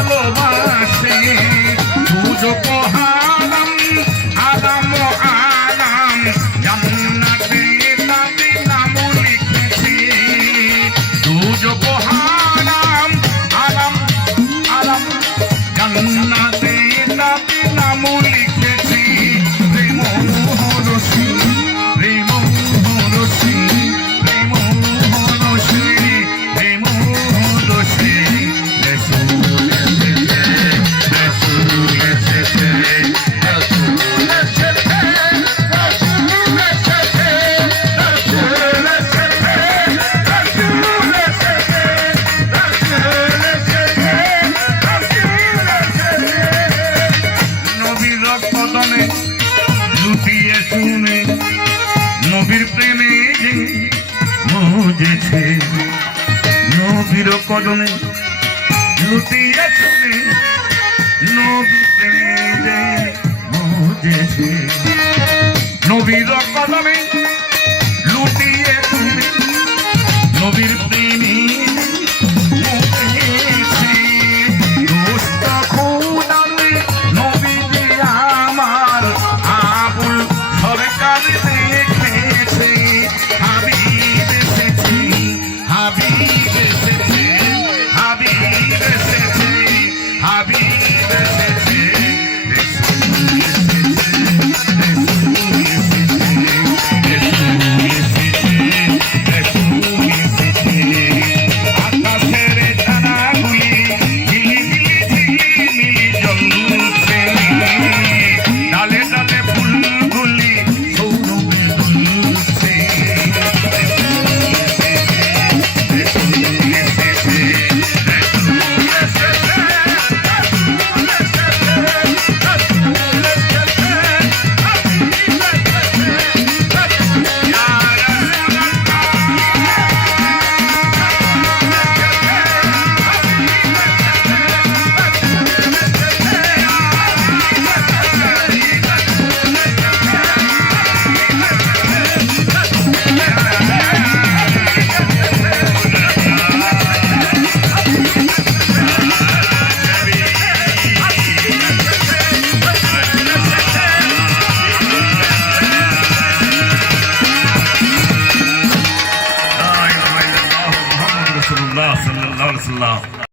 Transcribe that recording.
ভালোবাসে দুজো হারাম আরাম আরাম জান্নাতে নবী নাম লিখেছে দুজো হারাম আরাম আরাম জান্নাতে নবী নাম লিখেছে প্রেম রসি প্রেম রসি প্রেম রসি প্রেম রসি নবীর প্রেমে যে মজেছে নবীর কদমে লুটিয়ে শুনে নবীর প্রেমে যে মজেছে নবীর কদমে লুটিয়ে শুনে নবীর প্রেমে